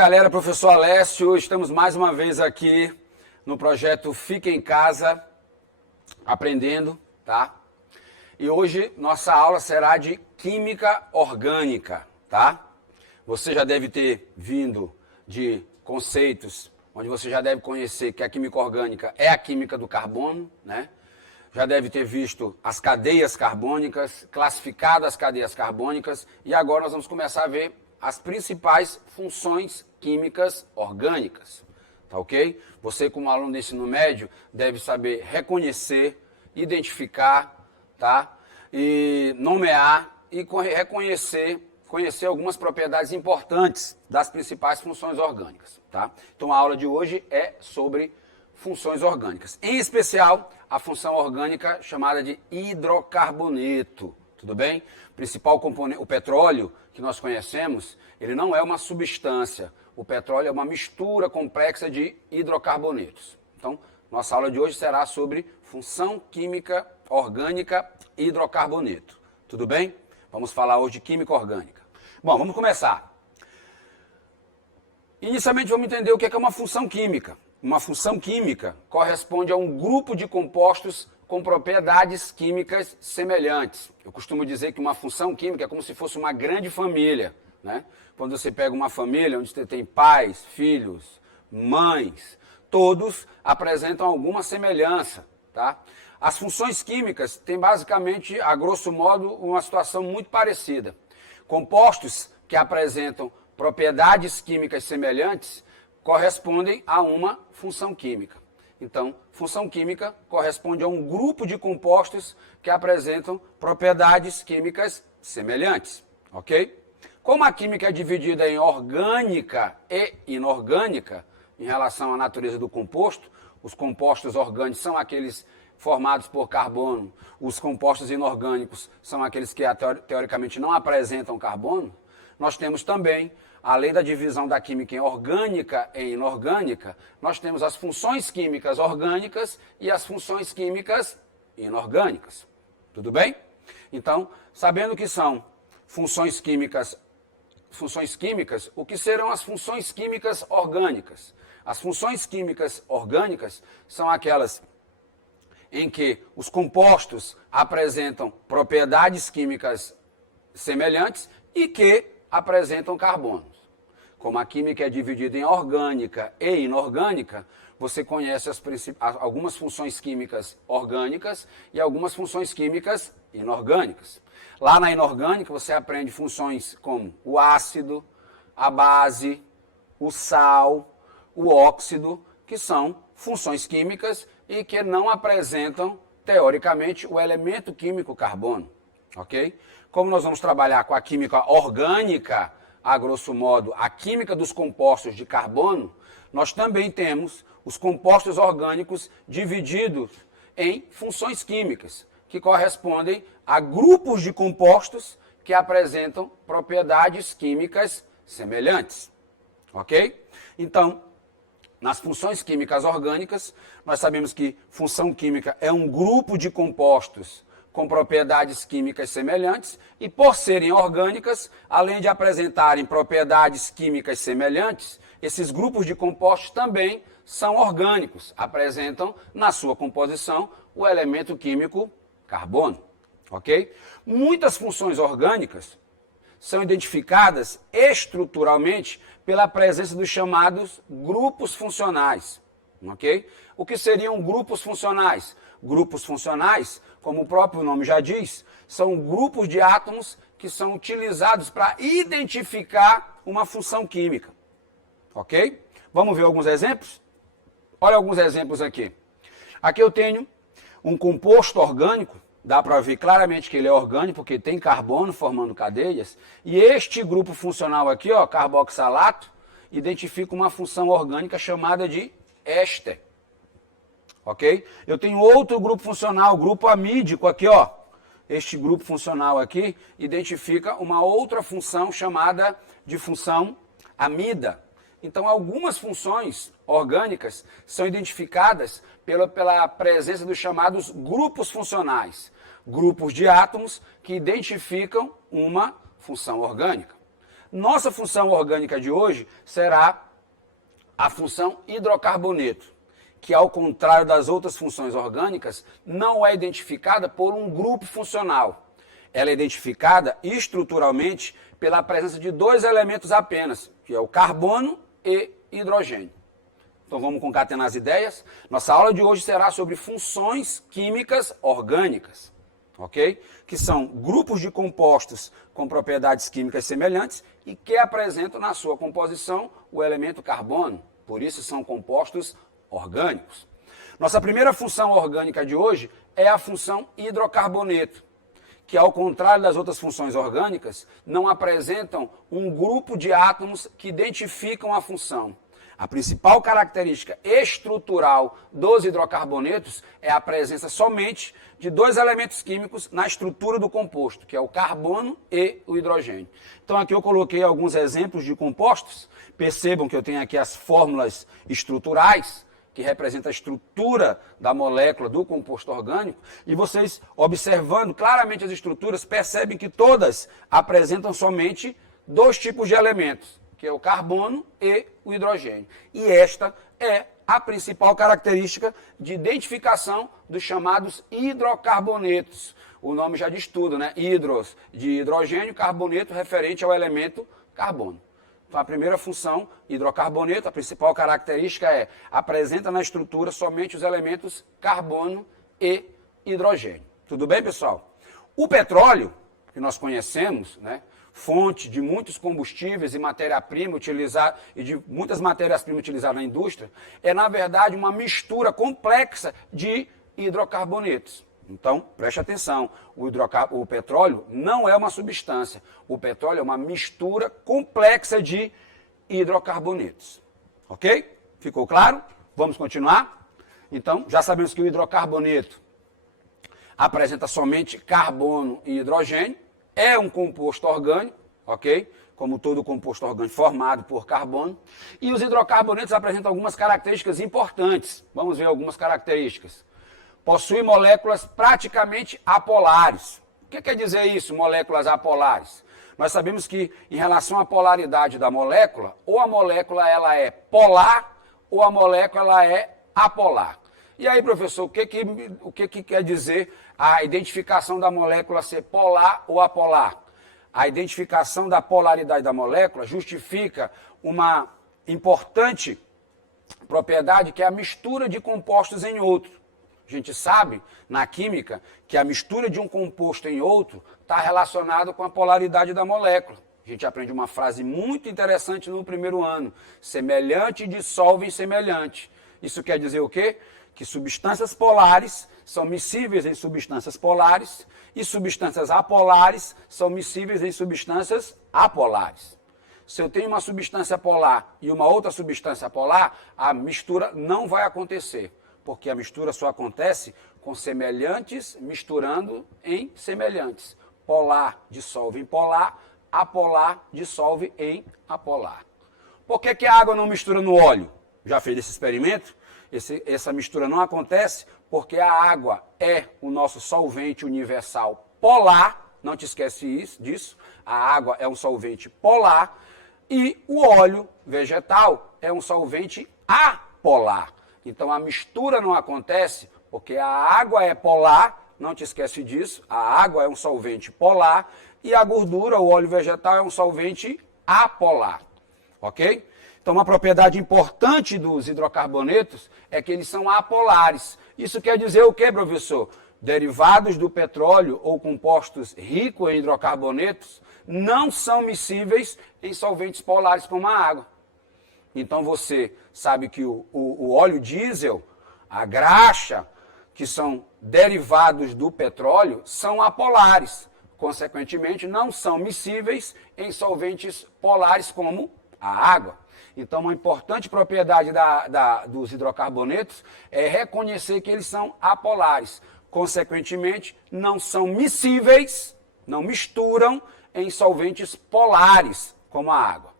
galera, professor Alessio, estamos mais uma vez aqui no projeto Fica em Casa, aprendendo, tá? E hoje nossa aula será de Química Orgânica, tá? Você já deve ter vindo de conceitos onde você já deve conhecer que a química orgânica é a química do carbono, né? Já deve ter visto as cadeias carbônicas, classificado as cadeias carbônicas, e agora nós vamos começar a ver as principais funções químicas orgânicas, tá ok? Você, como aluno do ensino médio, deve saber reconhecer, identificar, tá? E nomear e conhecer algumas propriedades importantes das principais funções orgânicas, tá? Então a aula de hoje é sobre funções orgânicas, em especial a função orgânica chamada de hidrocarboneto. Tudo bem? O principal componente, o petróleo que nós conhecemos, ele não é uma substância. O petróleo é uma mistura complexa de hidrocarbonetos. Então, nossa aula de hoje será sobre função química orgânica e hidrocarboneto. Tudo bem? Vamos falar hoje de química orgânica. Bom, vamos começar. Inicialmente vamos entender o que é uma função química. Uma função química corresponde a um grupo de compostos com propriedades químicas semelhantes. Eu costumo dizer que uma função química é como se fosse uma grande família, né? Quando você pega uma família onde você tem pais, filhos, mães, todos apresentam alguma semelhança, tá? As funções químicas têm basicamente, a grosso modo, uma situação muito parecida. Compostos que apresentam propriedades químicas semelhantes correspondem a uma função química. Então, função química corresponde a um grupo de compostos que apresentam propriedades químicas semelhantes, ok? Como a química é dividida em orgânica e inorgânica, em relação à natureza do composto, os compostos orgânicos são aqueles formados por carbono, os compostos inorgânicos são aqueles que teoricamente não apresentam carbono, nós temos também, além da divisão da química em orgânica e inorgânica, nós temos as funções químicas orgânicas e as funções químicas inorgânicas. Tudo bem? Então, sabendo que são funções químicas, o que serão as funções químicas orgânicas? As funções químicas orgânicas são aquelas em que os compostos apresentam propriedades químicas semelhantes e que apresentam carbonos. Como a química é dividida em orgânica e inorgânica, você conhece algumas funções químicas orgânicas e algumas funções químicas inorgânicas. Lá na inorgânica você aprende funções como o ácido, a base, o sal, o óxido, que são funções químicas e que não apresentam, teoricamente, o elemento químico carbono. Ok? Como nós vamos trabalhar com a química orgânica, a grosso modo, a química dos compostos de carbono, nós também temos os compostos orgânicos divididos em funções químicas, que correspondem a grupos de compostos que apresentam propriedades químicas semelhantes. Ok? Então, nas funções químicas orgânicas, nós sabemos que função química é um grupo de compostos com propriedades químicas semelhantes e, por serem orgânicas, além de apresentarem propriedades químicas semelhantes, esses grupos de compostos também são orgânicos, apresentam na sua composição o elemento químico carbono, ok? Muitas funções orgânicas são identificadas estruturalmente pela presença dos chamados grupos funcionais, ok? O que seriam grupos funcionais? Grupos funcionais, como o próprio nome já diz, são grupos de átomos que são utilizados para identificar uma função química. Ok? Vamos ver alguns exemplos? Olha alguns exemplos aqui. Aqui eu tenho um composto orgânico, dá para ver claramente que ele é orgânico, porque tem carbono formando cadeias, e este grupo funcional aqui, ó, carboxalato, identifica uma função orgânica chamada de éster. Ok? Eu tenho outro grupo funcional, grupo amídico aqui, ó. Este grupo funcional aqui identifica uma outra função chamada de função amida. Então, algumas funções orgânicas são identificadas pela presença dos chamados grupos funcionais. Grupos de átomos que identificam uma função orgânica. Nossa função orgânica de hoje será a função hidrocarboneto, que ao contrário das outras funções orgânicas, não é identificada por um grupo funcional. Ela é identificada estruturalmente pela presença de dois elementos apenas, que é o carbono e hidrogênio. Então vamos concatenar as ideias. Nossa aula de hoje será sobre funções químicas orgânicas, ok? Que são grupos de compostos com propriedades químicas semelhantes e que apresentam na sua composição o elemento carbono. Por isso são compostos orgânicos. Nossa primeira função orgânica de hoje é a função hidrocarboneto, que ao contrário das outras funções orgânicas, não apresentam um grupo de átomos que identificam a função. A principal característica estrutural dos hidrocarbonetos é a presença somente de dois elementos químicos na estrutura do composto, que é o carbono e o hidrogênio. Então aqui eu coloquei alguns exemplos de compostos. Percebam que eu tenho aqui as fórmulas estruturais, que representa a estrutura da molécula do composto orgânico, e vocês, observando claramente as estruturas, percebem que todas apresentam somente dois tipos de elementos, que é o carbono e o hidrogênio. E esta é a principal característica de identificação dos chamados hidrocarbonetos. O nome já diz tudo, né? Hidros de hidrogênio, carboneto referente ao elemento carbono. Então, a primeira função, hidrocarboneto, a principal característica é apresenta na estrutura somente os elementos carbono e hidrogênio. Tudo bem, pessoal? O petróleo, que nós conhecemos, né, fonte de muitos combustíveis e matéria-prima utilizada e de muitas matérias-primas utilizadas na indústria, é na verdade uma mistura complexa de hidrocarbonetos. Então, preste atenção, o petróleo não é uma substância, o petróleo é uma mistura complexa de hidrocarbonetos. Ok? Ficou claro? Vamos continuar? Então, já sabemos que o hidrocarboneto apresenta somente carbono e hidrogênio, é um composto orgânico, ok? Como todo composto orgânico formado por carbono. E os hidrocarbonetos apresentam algumas características importantes. Vamos ver algumas características. Possui moléculas praticamente apolares. O que quer dizer isso, moléculas apolares? Nós sabemos que, em relação à polaridade da molécula, ou a molécula ela é polar, ou a molécula ela é apolar. E aí, professor, o que quer dizer a identificação da molécula ser polar ou apolar? A identificação da polaridade da molécula justifica uma importante propriedade que é a mistura de compostos em outro. A gente sabe, na química, que a mistura de um composto em outro está relacionada com a polaridade da molécula. A gente aprende uma frase muito interessante no primeiro ano. Semelhante dissolve em semelhante. Isso quer dizer o quê? Que substâncias polares são miscíveis em substâncias polares e substâncias apolares são miscíveis em substâncias apolares. Se eu tenho uma substância polar e uma outra substância polar, a mistura não vai acontecer, porque a mistura só acontece com semelhantes misturando em semelhantes. Polar dissolve em polar, apolar dissolve em apolar. Por que a água não mistura no óleo? Já fez esse experimento? Essa mistura não acontece porque a água é o nosso solvente universal polar, não te esquece disso, a água é um solvente polar e o óleo vegetal é um solvente apolar. Então a mistura não acontece porque a água é polar, não te esquece disso, a água é um solvente polar e a gordura, o óleo vegetal, é um solvente apolar, ok? Então, uma propriedade importante dos hidrocarbonetos é que eles são apolares. Isso quer dizer o quê, professor? Derivados do petróleo ou compostos ricos em hidrocarbonetos não são miscíveis em solventes polares como a água. Então, você sabe que o óleo diesel, a graxa, que são derivados do petróleo, são apolares. Consequentemente, não são miscíveis em solventes polares como a água. Então, uma importante propriedade dos hidrocarbonetos é reconhecer que eles são apolares. Consequentemente, não são miscíveis, não misturam em solventes polares, como a água.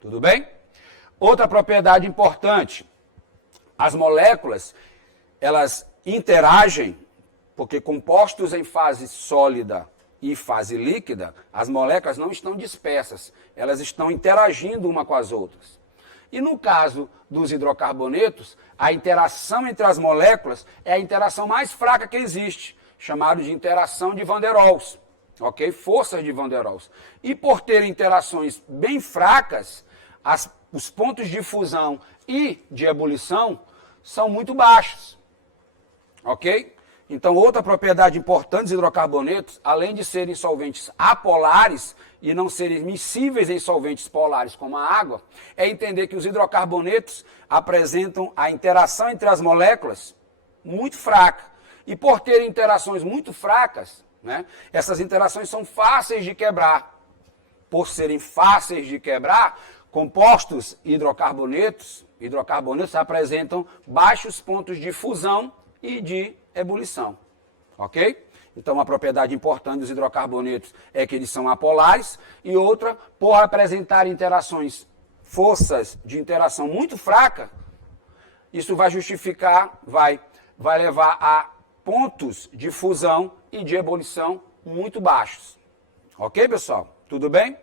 Tudo bem? Outra propriedade importante, as moléculas, elas interagem, porque compostos em fase sólida e fase líquida, as moléculas não estão dispersas, elas estão interagindo uma com as outras. E no caso dos hidrocarbonetos, a interação entre as moléculas é a interação mais fraca que existe, chamada de interação de Van der Waals, ok? Forças de Van der Waals. E por ter interações bem fracas, os pontos de fusão e de ebulição são muito baixos, ok? Então, outra propriedade importante dos hidrocarbonetos, além de serem solventes apolares e não serem miscíveis em solventes polares como a água, é entender que os hidrocarbonetos apresentam a interação entre as moléculas muito fraca. E por terem interações muito fracas, né, essas interações são fáceis de quebrar. Por serem fáceis de quebrar, compostos hidrocarbonetos apresentam baixos pontos de fusão e de ebulição, ok? Então, uma propriedade importante dos hidrocarbonetos é que eles são apolares, e outra, por apresentar interações, forças de interação muito fraca, isso vai justificar, vai levar a pontos de fusão e de ebulição muito baixos. Ok, pessoal? Tudo bem?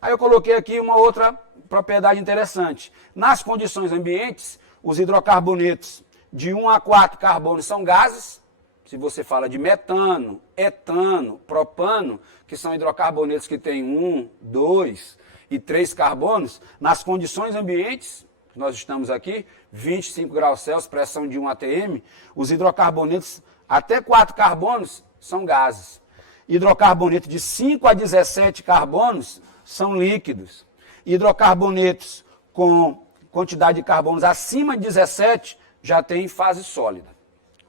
Aí eu coloquei aqui uma outra propriedade interessante. Nas condições ambientes, os hidrocarbonetos de 1 a 4 carbonos são gases. Se você fala de metano, etano, propano, que são hidrocarbonetos que têm 1, 2 e 3 carbonos, nas condições ambientes, nós estamos aqui, 25 graus Celsius, pressão de 1 atm, os hidrocarbonetos até 4 carbonos são gases. Hidrocarbonetos de 5 a 17 carbonos são líquidos. Hidrocarbonetos com quantidade de carbonos acima de 17 já tem fase sólida.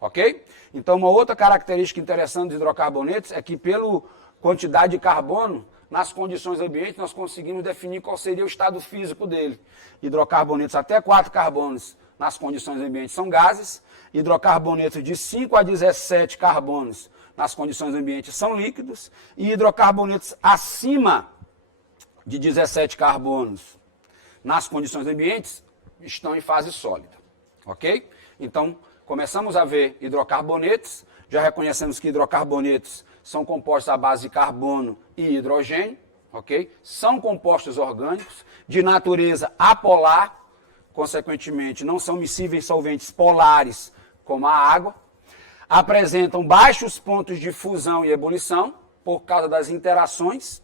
Ok? Então, uma outra característica interessante dos hidrocarbonetos é que, pela quantidade de carbono, nas condições ambientes, nós conseguimos definir qual seria o estado físico dele. Hidrocarbonetos até 4 carbonos nas condições ambientes são gases. Hidrocarbonetos de 5 a 17 carbonos nas condições ambientes são líquidos. E hidrocarbonetos acima de 17 carbonos nas condições ambientes estão em fase sólida. Ok? Então, começamos a ver hidrocarbonetos, já reconhecemos que hidrocarbonetos são compostos à base de carbono e hidrogênio, ok? São compostos orgânicos, de natureza apolar, consequentemente não são miscíveis em solventes polares como a água, apresentam baixos pontos de fusão e ebulição por causa das interações,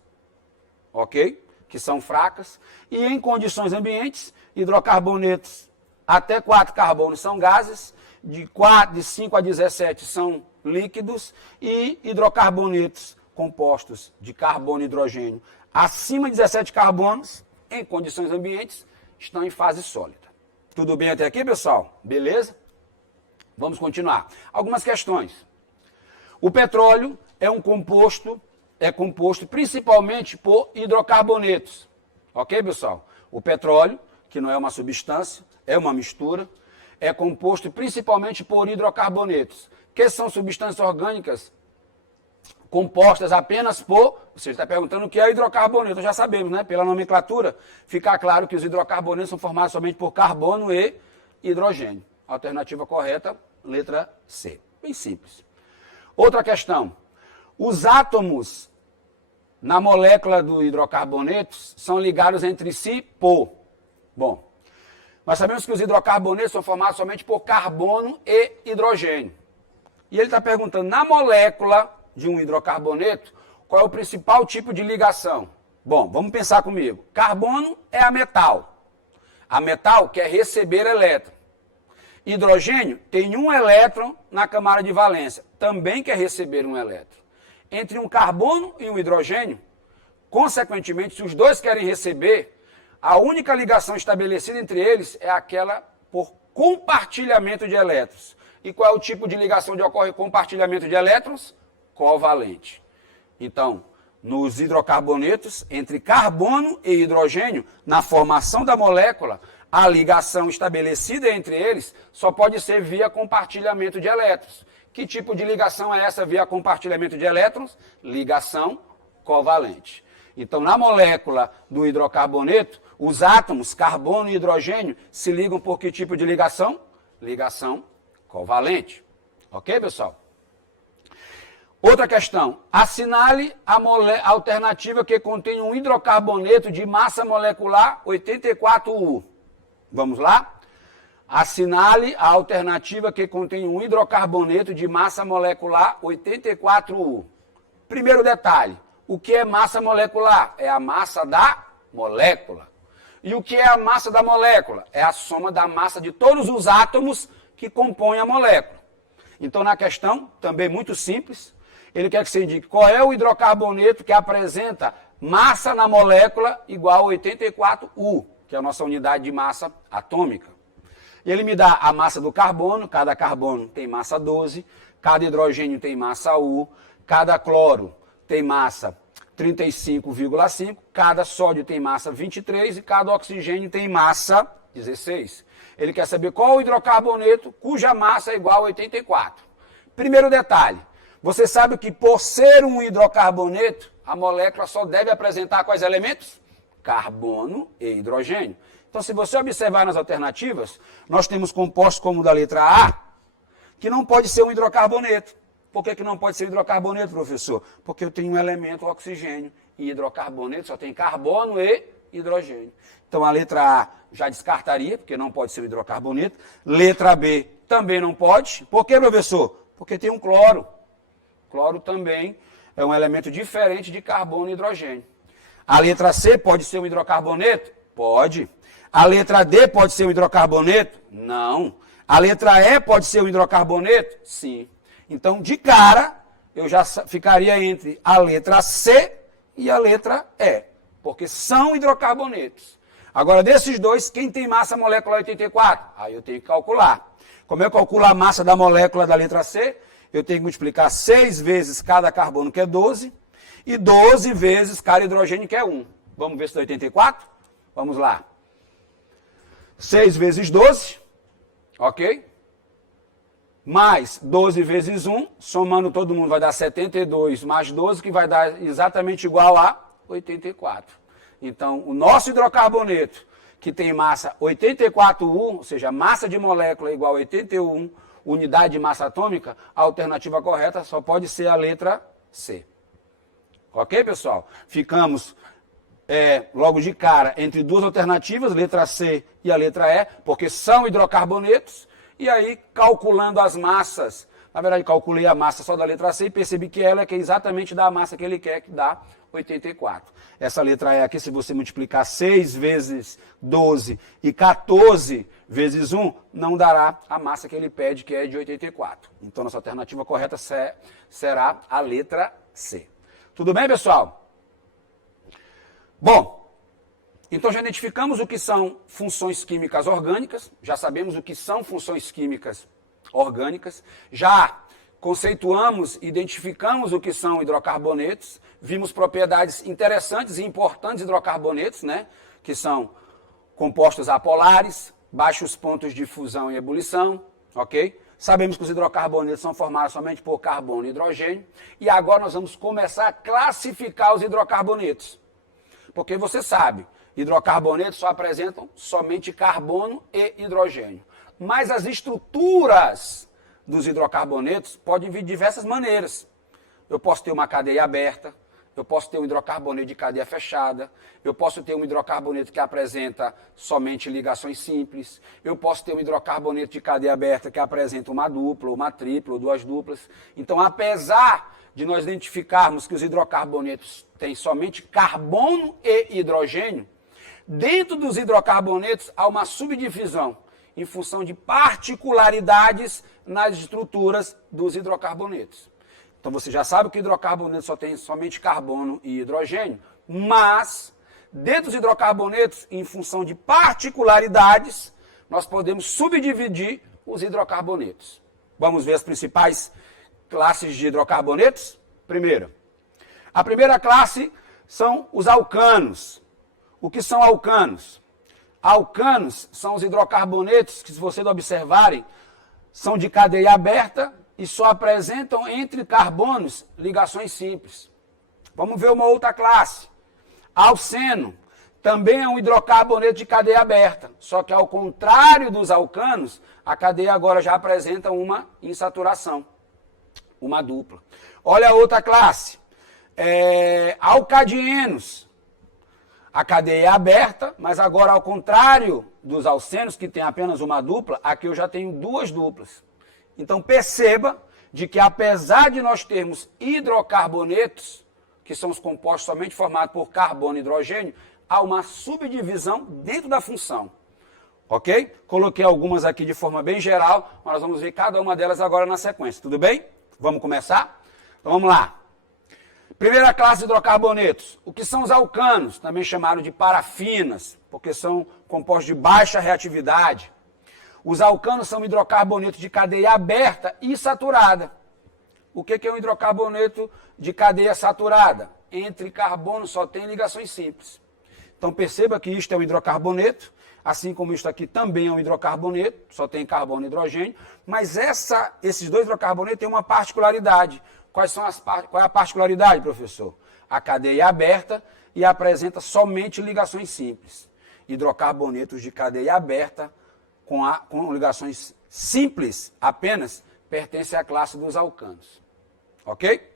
ok? Que são fracas, e em condições ambientes, hidrocarbonetos até 4 carbonos são gases, de 5 a 17 são líquidos, e hidrocarbonetos compostos de carbono e hidrogênio acima de 17 carbonos, em condições ambientes, estão em fase sólida. Tudo bem até aqui, pessoal? Beleza? Vamos continuar. Algumas questões. O petróleo é composto principalmente por hidrocarbonetos. Ok, pessoal? O petróleo, que não é uma substância, é uma mistura, é composto principalmente por hidrocarbonetos, que são substâncias orgânicas compostas apenas por... Você está perguntando o que é hidrocarboneto, já sabemos, né? Pela nomenclatura, fica claro que os hidrocarbonetos são formados somente por carbono e hidrogênio. Alternativa correta, letra C. Bem simples. Outra questão. Os átomos na molécula do hidrocarbonetos são ligados entre si por... Bom, nós sabemos que os hidrocarbonetos são formados somente por carbono e hidrogênio. E ele está perguntando, na molécula de um hidrocarboneto, qual é o principal tipo de ligação? Bom, vamos pensar comigo. Carbono é a metal. A metal quer receber elétron. Hidrogênio tem um elétron na camada de valência, também quer receber um elétron. Entre um carbono e um hidrogênio, consequentemente, se os dois querem receber, a única ligação estabelecida entre eles é aquela por compartilhamento de elétrons. E qual é o tipo de ligação de ocorre compartilhamento de elétrons? Covalente. Então, nos hidrocarbonetos, entre carbono e hidrogênio, na formação da molécula, a ligação estabelecida entre eles só pode ser via compartilhamento de elétrons. Que tipo de ligação é essa via compartilhamento de elétrons? Ligação covalente. Então, na molécula do hidrocarboneto, os átomos, carbono e hidrogênio, se ligam por que tipo de ligação? Ligação covalente. Ok, pessoal? Outra questão, assinale a alternativa que contém um hidrocarboneto de massa molecular 84U. Vamos lá? Assinale a alternativa que contém um hidrocarboneto de massa molecular 84U. Primeiro detalhe, o que é massa molecular? É a massa da molécula. E o que é a massa da molécula? É a soma da massa de todos os átomos que compõem a molécula. Então, na questão, também muito simples, ele quer que você indique qual é o hidrocarboneto que apresenta massa na molécula igual a 84U, que é a nossa unidade de massa atômica. Ele me dá a massa do carbono, cada carbono tem massa 12, cada hidrogênio tem massa U, cada cloro tem massa 35,5, cada sódio tem massa 23 e cada oxigênio tem massa 16. Ele quer saber qual o hidrocarboneto cuja massa é igual a 84. Primeiro detalhe, você sabe que por ser um hidrocarboneto, a molécula só deve apresentar quais elementos? Carbono e hidrogênio. Então, se você observar nas alternativas, nós temos compostos como o da letra A, que não pode ser um hidrocarboneto. Por que não pode ser hidrocarboneto, professor? Porque eu tenho um elemento oxigênio e hidrocarboneto só tem carbono e hidrogênio. Então, a letra A já descartaria, porque não pode ser um hidrocarboneto. Letra B também não pode. Por que, professor? Porque tem um cloro. Cloro também é um elemento diferente de carbono e hidrogênio. A letra C pode ser um hidrocarboneto? Pode. A letra D pode ser um hidrocarboneto? Não. A letra E pode ser um hidrocarboneto? Sim. Então, de cara, eu já ficaria entre a letra C e a letra E, porque são hidrocarbonetos. Agora, desses dois, quem tem massa molecular 84? Aí eu tenho que calcular. Como eu calculo a massa da molécula da letra C? Eu tenho que multiplicar 6 vezes cada carbono, que é 12, e 12 vezes cada hidrogênio, que é 1. Vamos ver se dá 84? Vamos lá. 6 vezes 12, ok? Mais 12 vezes 1, somando todo mundo vai dar 72, mais 12, que vai dar exatamente igual a 84. Então, o nosso hidrocarboneto, que tem massa 84U, ou seja, massa de molécula igual a 81, unidade de massa atômica, a alternativa correta só pode ser a letra C. Ok, pessoal? Ficamos logo de cara entre duas alternativas, letra C e a letra E, porque são hidrocarbonetos, e aí calculando as massas, na verdade calculei a massa só da letra C e percebi que ela é exatamente da massa que ele quer, que dá 84. Essa letra E aqui, se você multiplicar 6 vezes 12 e 14 vezes 1, não dará a massa que ele pede, que é de 84. Então, nossa alternativa correta será a letra C. Tudo bem, pessoal? Bom, então já identificamos o que são funções químicas orgânicas, já sabemos o que são funções químicas orgânicas, já conceituamos, identificamos o que são hidrocarbonetos, vimos propriedades interessantes e importantes de hidrocarbonetos, né? Que são compostos apolares, baixos pontos de fusão e ebulição, ok? Sabemos que os hidrocarbonetos são formados somente por carbono e hidrogênio, e agora nós vamos começar a classificar os hidrocarbonetos. Porque você sabe, hidrocarbonetos só apresentam somente carbono e hidrogênio. Mas as estruturas dos hidrocarbonetos podem vir de diversas maneiras. Eu posso ter uma cadeia aberta, eu posso ter um hidrocarboneto de cadeia fechada, eu posso ter um hidrocarboneto que apresenta somente ligações simples, eu posso ter um hidrocarboneto de cadeia aberta que apresenta uma dupla, uma tripla, ou duas duplas. Então, apesar de nós identificarmos que os hidrocarbonetos têm somente carbono e hidrogênio, dentro dos hidrocarbonetos há uma subdivisão em função de particularidades nas estruturas dos hidrocarbonetos. Então você já sabe que o hidrocarboneto só tem somente carbono e hidrogênio, mas dentro dos hidrocarbonetos, em função de particularidades, nós podemos subdividir os hidrocarbonetos. Vamos ver as principais classes de hidrocarbonetos? A primeira classe são os alcanos. O que são alcanos? Alcanos são os hidrocarbonetos que, se vocês observarem, são de cadeia aberta e só apresentam entre carbonos ligações simples. Vamos ver uma outra classe. Alceno também é um hidrocarboneto de cadeia aberta, só que ao contrário dos alcanos, a cadeia agora já apresenta uma insaturação. uma dupla. Olha a outra classe, alcadienos. A cadeia é aberta, mas agora ao contrário dos alcenos, que tem apenas uma dupla, aqui eu já tenho duas duplas. Então perceba de que apesar de nós termos hidrocarbonetos, que são os compostos somente formados por carbono e hidrogênio, há uma subdivisão dentro da função. Ok? Coloquei algumas aqui de forma bem geral, mas nós vamos ver cada uma delas agora na sequência. Tudo bem? Vamos começar? Então vamos lá. Primeira classe de hidrocarbonetos. O que são os alcanos? Também chamados de parafinas, porque são compostos de baixa reatividade. Os alcanos são hidrocarbonetos de cadeia aberta e saturada. O que é um hidrocarboneto de cadeia saturada? Entre carbono só tem ligações simples. Então perceba que isto é um hidrocarboneto, assim como isto aqui também é um hidrocarboneto, só tem carbono e hidrogênio, mas esses dois hidrocarbonetos têm uma particularidade. Qual é a particularidade, professor? A cadeia é aberta e apresenta somente ligações simples. Hidrocarbonetos de cadeia aberta com ligações simples apenas pertencem à classe dos alcanos. Ok?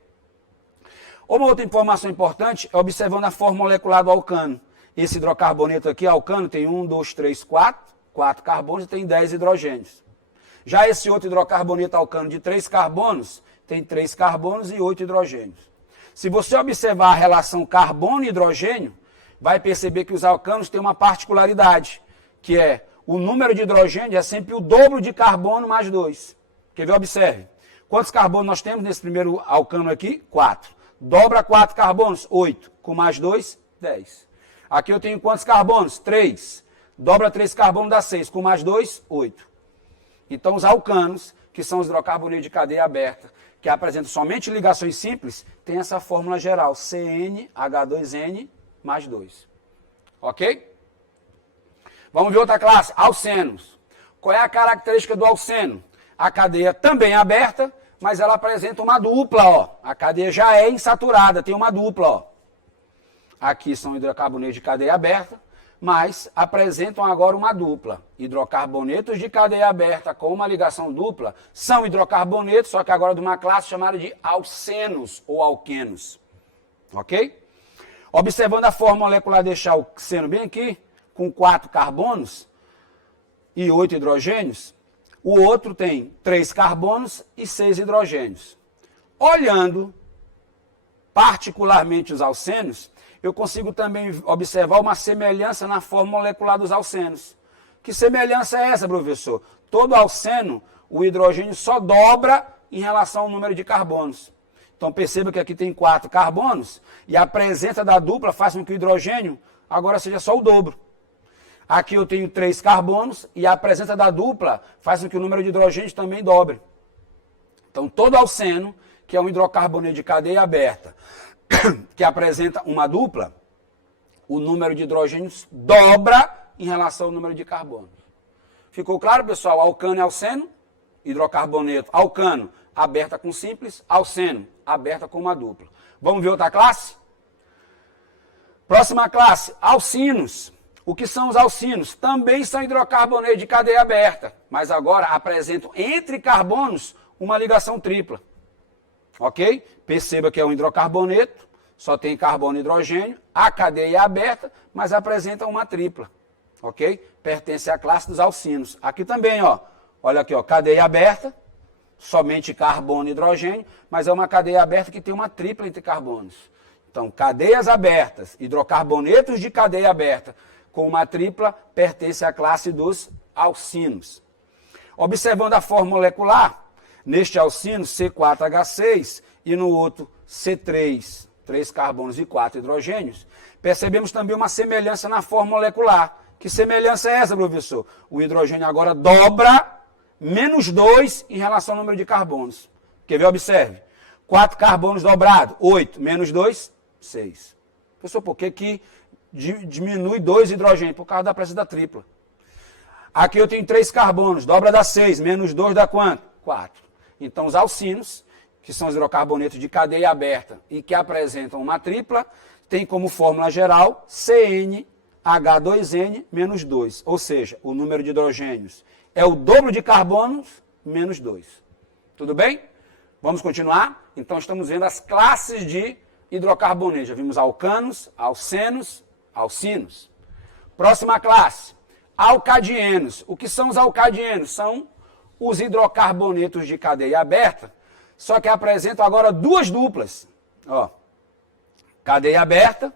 Uma outra informação importante é observando a forma molecular do alcano. Esse hidrocarboneto aqui, alcano, tem 1, 2, 3, 4 carbonos e tem 10 hidrogênios. Já esse outro hidrocarboneto alcano de 3 carbonos, tem 3 carbonos e 8 hidrogênios. Se você observar a relação carbono e hidrogênio, vai perceber que os alcanos têm uma particularidade, que é o número de hidrogênio é sempre o dobro de carbono mais 2. Quer ver? Observe. Quantos carbonos nós temos nesse primeiro alcano aqui? 4. Dobra 4 carbonos? 8. Com mais 2, 10. Aqui eu tenho quantos carbonos? 3. Dobra 3 carbonos dá 6. Com mais 2, 8. Então os alcanos, que são os hidrocarbonetos de cadeia aberta, que apresentam somente ligações simples, tem essa fórmula geral, CnH2n mais 2. Ok? Vamos ver outra classe, alcenos. Qual é a característica do alceno? A cadeia também é aberta, mas ela apresenta uma dupla, ó. A cadeia já é insaturada, tem uma dupla, ó. Aqui são hidrocarbonetos de cadeia aberta, mas apresentam agora uma dupla. Hidrocarbonetos de cadeia aberta com uma ligação dupla são hidrocarbonetos, só que agora de uma classe chamada de alcenos ou alquenos. Ok? Observando a forma molecular, deixar o alceno bem aqui, com 4 carbonos e 8 hidrogênios, o outro tem 3 carbonos e 6 hidrogênios. Olhando particularmente os alcenos, eu consigo também observar uma semelhança na forma molecular dos alcenos. Que semelhança é essa, professor? Todo alceno, o hidrogênio só dobra em relação ao número de carbonos. Então perceba que aqui tem 4 carbonos e a presença da dupla faz com que o hidrogênio agora seja só o dobro. Aqui eu tenho 3 carbonos e a presença da dupla faz com que o número de hidrogênios também dobre. Então todo alceno, que é um hidrocarboneto de cadeia aberta, que apresenta uma dupla, o número de hidrogênios dobra em relação ao número de carbonos. Ficou claro, pessoal? Alcano e alceno, hidrocarboneto, alcano, aberta com simples, alceno, aberta com uma dupla. Vamos ver outra classe? Próxima classe, alcinos. O que são os alcinos? Também são hidrocarbonetos de cadeia aberta, mas agora apresentam entre carbonos uma ligação tripla. Ok? Perceba que é um hidrocarboneto, só tem carbono e hidrogênio, a cadeia é aberta, mas apresenta uma tripla. Ok? Pertence à classe dos alcinos. Aqui também, ó. Olha aqui, ó, cadeia aberta, somente carbono e hidrogênio, mas é uma cadeia aberta que tem uma tripla entre carbonos. Então, cadeias abertas, hidrocarbonetos de cadeia aberta com uma tripla, pertence à classe dos alcinos. Observando a forma molecular, neste alcino C4H6 e no outro C3, 3 carbonos e 4 hidrogênios, percebemos também uma semelhança na forma molecular. Que semelhança é essa, professor? O hidrogênio agora dobra menos 2 em relação ao número de carbonos. Quer ver? Observe. 4 carbonos dobrado, 8, menos 2, 6. Professor, por que diminui 2 hidrogênios? Por causa da presença da tripla. Aqui eu tenho 3 carbonos, dobra dá 6, menos 2 dá quanto? 4. Então os alcinos, que são os hidrocarbonetos de cadeia aberta e que apresentam uma tripla, tem como fórmula geral CnH2n menos 2. Ou seja, o número de hidrogênios é o dobro de carbonos menos 2. Tudo bem? Vamos continuar? Então estamos vendo as classes de hidrocarbonetos. Já vimos alcanos, alcenos, alcinos. Próxima classe, alcadienos. O que são os alcadienos? São os hidrocarbonetos de cadeia aberta, só que apresentam agora duas duplas. Ó, cadeia aberta,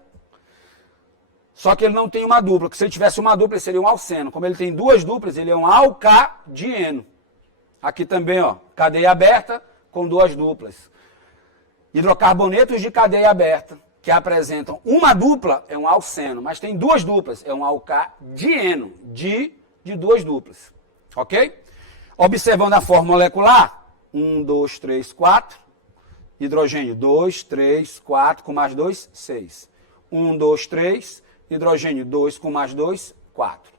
só que ele não tem uma dupla, porque se ele tivesse uma dupla, ele seria um alceno. Como ele tem duas duplas, ele é um alcadieno. Aqui também, ó, cadeia aberta com duas duplas. Hidrocarbonetos de cadeia aberta, que apresentam uma dupla, é um alceno, mas tem duas duplas, é um alcadieno, de duas duplas. Ok? Observando a fórmula molecular, 1, 2, 3, 4, hidrogênio 2, 3, 4, com mais 2, 6. 1, 2, 3, hidrogênio 2 com mais 2, 4.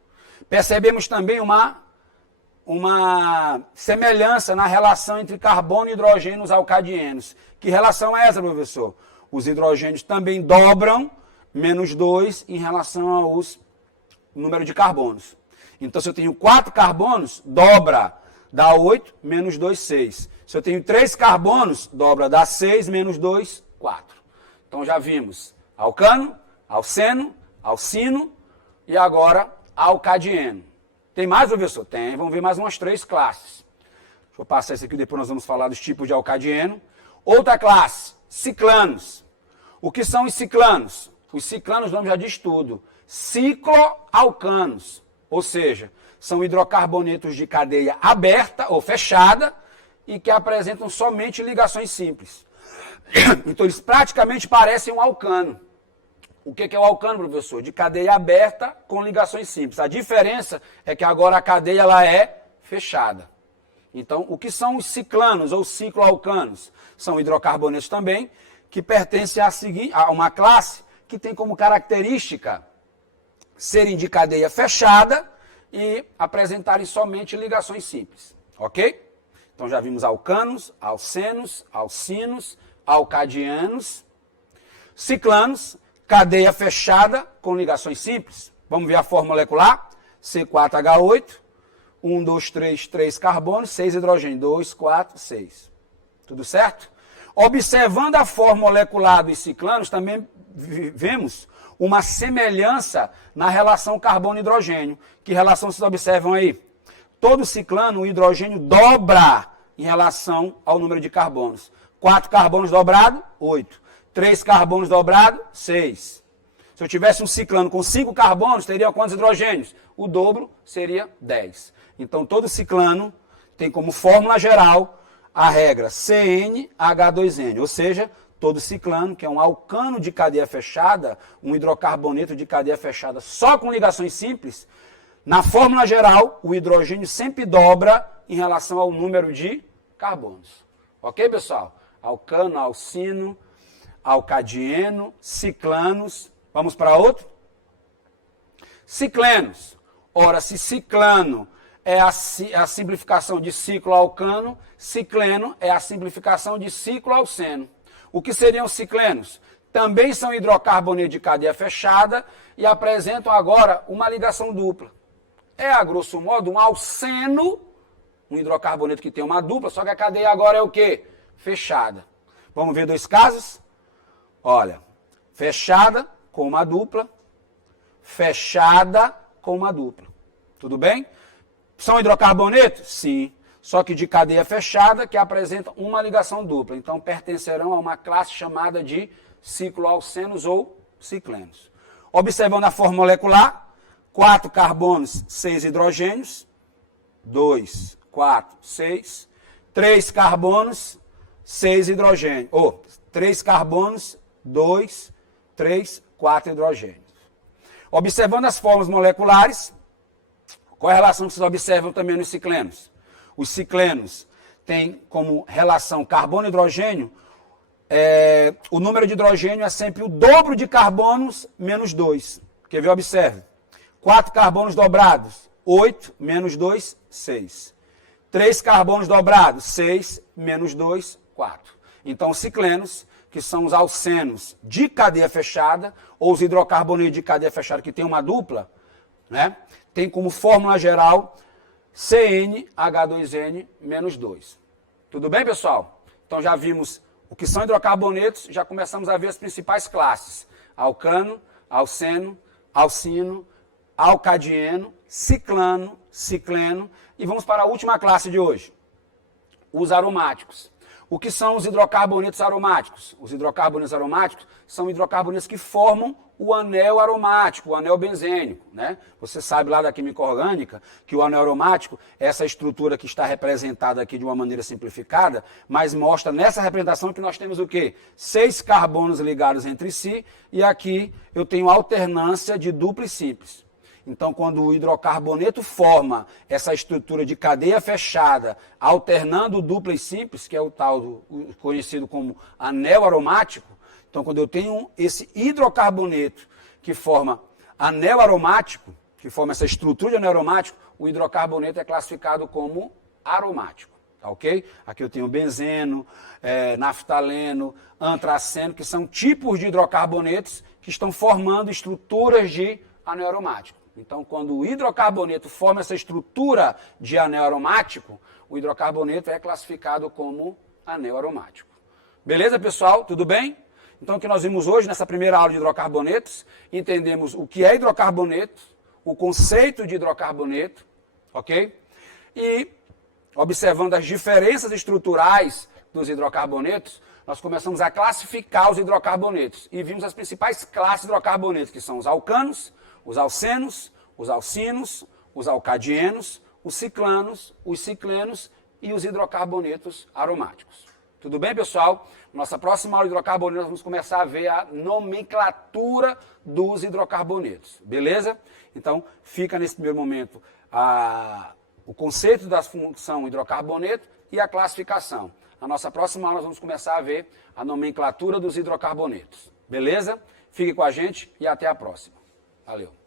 Percebemos também uma semelhança na relação entre carbono e hidrogênio nos alcadienos. Que relação é essa, professor? Os hidrogênios também dobram menos 2 em relação ao número de carbonos. Então, se eu tenho 4 carbonos, dobra, dá 8, menos 2, 6. Se eu tenho 3 carbonos, dobra, dá 6, menos 2, 4. Então, já vimos alcano, alceno, alcino e agora alcadieno. Tem mais, professor? Tem. Vamos ver mais umas 3 classes. Deixa eu passar isso aqui, depois nós vamos falar dos tipos de alcadieno. Outra classe, ciclanos. O que são os ciclanos? Os ciclanos, o nome já diz tudo. Cicloalcanos, ou seja, são hidrocarbonetos de cadeia aberta ou fechada e que apresentam somente ligações simples. Então, eles praticamente parecem um alcano. O que é o alcano, professor? De cadeia aberta com ligações simples. A diferença é que agora a cadeia ela é fechada. Então, o que são os ciclanos ou cicloalcanos? São hidrocarbonetos também, que pertencem a uma classe que tem como característica serem de cadeia fechada e apresentarem somente ligações simples. Ok? Então, já vimos alcanos, alcenos, alcinos, alcadienos, ciclanos, cadeia fechada com ligações simples. Vamos ver a fórmula molecular? C4H8, 1, 2, 3, 3 carbonos, 6 hidrogênio, 2, 4, 6. Tudo certo? Observando a fórmula molecular dos ciclanos, também vemos uma semelhança na relação carbono-hidrogênio. Que relação vocês observam aí? Todo ciclano, o hidrogênio dobra em relação ao número de carbonos. 4 carbonos dobrado, 8. 3 carbonos dobrado, 6. Se eu tivesse um ciclano com 5 carbonos, teria quantos hidrogênios? O dobro seria 10. Então, todo ciclano tem como fórmula geral a regra CnH2n, ou seja, todo ciclano, que é um alcano de cadeia fechada, um hidrocarboneto de cadeia fechada só com ligações simples, na fórmula geral, o hidrogênio sempre dobra em relação ao número de carbonos. Ok, pessoal? Alcano, alcino, alcadieno, ciclanos. Vamos para outro? Ciclenos. Ora, se ciclano é a simplificação de cicloalcano, cicleno é a simplificação de cicloalceno. O que seriam ciclenos? Também são hidrocarbonetos de cadeia fechada e apresentam agora uma ligação dupla. É, a grosso modo, um alceno, um hidrocarboneto que tem uma dupla, só que a cadeia agora é o quê? Fechada. Vamos ver 2 casos? Olha, fechada com uma dupla, fechada com uma dupla. Tudo bem? São hidrocarbonetos? Sim. Só que de cadeia fechada que apresentam uma ligação dupla. Então, pertencerão a uma classe chamada de cicloalcenos ou ciclenos. Observando a fórmula molecular, 4 carbonos, 6 hidrogênios, 2, 4, 6. 3 carbonos, 6 hidrogênios. 3 carbonos, 2, 3, 4 hidrogênios. Observando as fórmulas moleculares, qual é a relação que vocês observam também nos ciclenos? Os ciclenos têm como relação carbono e hidrogênio, o número de hidrogênio é sempre o dobro de carbonos menos 2. Quer ver? Observe. 4 carbonos dobrados, 8 menos 2, 6. 3 carbonos dobrados, 6 menos 2, 4. Então, os ciclenos, que são os alcenos de cadeia fechada, ou os hidrocarbonetos de cadeia fechada que tem uma dupla, né, tem como fórmula geral CnH2n menos 2. Tudo bem, pessoal? Então já vimos o que são hidrocarbonetos, já começamos a ver as principais classes. Alcano, alceno, alcino, alcadieno, ciclano, cicleno. E vamos para a última classe de hoje, os aromáticos. O que são os hidrocarbonetos aromáticos? Os hidrocarbonetos aromáticos são hidrocarbonetos que formam o anel aromático, o anel benzênico, né? Você sabe lá da química orgânica que o anel aromático é essa estrutura que está representada aqui de uma maneira simplificada, mas mostra nessa representação que nós temos o quê? 6 carbonos ligados entre si e aqui eu tenho alternância de duplo e simples. Então, quando o hidrocarboneto forma essa estrutura de cadeia fechada, alternando dupla e simples, que é o tal conhecido como anel aromático, então quando eu tenho esse hidrocarboneto que forma anel aromático, que forma essa estrutura de anel aromático, o hidrocarboneto é classificado como aromático. Tá, ok? Aqui eu tenho benzeno, naftaleno, antraceno, que são tipos de hidrocarbonetos que estão formando estruturas de anel aromático. Então, quando o hidrocarboneto forma essa estrutura de anel aromático, o hidrocarboneto é classificado como anel aromático. Beleza, pessoal? Tudo bem? Então, o que nós vimos hoje, nessa primeira aula de hidrocarbonetos, entendemos o que é hidrocarboneto, o conceito de hidrocarboneto, ok? E, observando as diferenças estruturais dos hidrocarbonetos, nós começamos a classificar os hidrocarbonetos. E vimos as principais classes de hidrocarbonetos, que são os alcanos, os alcenos, os alcinos, os alcadienos, os ciclanos, os ciclenos e os hidrocarbonetos aromáticos. Tudo bem, pessoal? Nossa próxima aula de hidrocarbonetos, nós vamos começar a ver a nomenclatura dos hidrocarbonetos. Beleza? Então, fica nesse primeiro momento o conceito da função hidrocarboneto e a classificação. Na nossa próxima aula, nós vamos começar a ver a nomenclatura dos hidrocarbonetos. Beleza? Fique com a gente e até a próxima. Valeu.